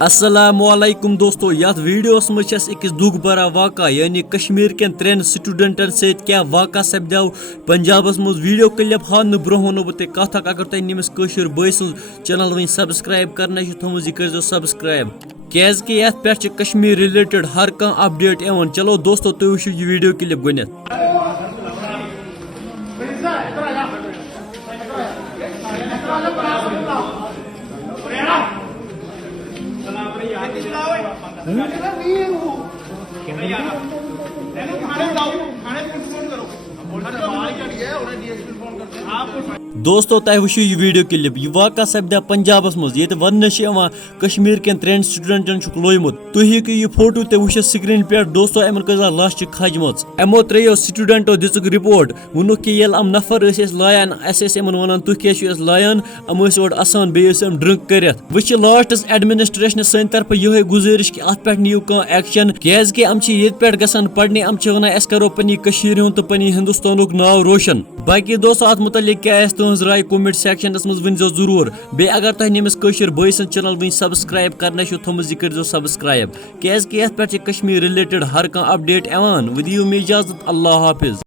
السلام علیکم دوستو یتھ ویڈیوس مجھ اکس دکھ برا واقعہ یعنی کشمیر کین 3 سٹوڈنٹن ست کیا واقعہ سپدو پنجابس مز ویڈیو کلپ ہان برو ونو بہ کت اگر تہ نمس کشر بھائی سن چینل ون سبسکرائب کرنا تھومت یہ کرزو سبسکرائب کیاز کہ یتھ پہ کشمیر ریلیٹڈ ہر کان اپڈیٹ ایوان. چلو دوستو تھی وچھو یہ ویڈیو کلپ گنت. دوستو تہ وچھو یہ ویڈیو کلپ. یہ واقعہ سپدو پنجابس مز یہ ون کشمیر کین 3 سٹوڈنٹن لویمت. تھی ہیکو یہ فوٹو تہ وچھت سکرین پہ. دوستو امن کۭژاہ لش کھجم. امو تریو سٹوڈنٹو دک رپورٹ. وونک کہ یل ام نفر لایان امن ونان تھی کیا لایان ام اور اسان بیس ڈرنک کرت. وچ لاسٹس ایڈمنسٹریشن سن طرف یہ گزارش کہ ات پہ نیو کان ایکشن کیاز کہ ام یہ پہ گھان پڑھنے ام ونان اس کرو پنہ کشیر ہند تو پنہ ہندوستانک ناو روشن. باقی دوستو ات متعلق کیا تہذ رائے کومنٹ سیکشنس مز ونزو ضرور. بی اگر تہ نمس کشر بھائی سن چینل ون سبسکرائب کرنا تھومت یہ کرزو سبسکرائب کیاز کہ یتھ پہ کشمیر ریلیٹڈ ہر کان اپڈیٹ ایوان. ودیو میں اجازت. اللہ حافظ.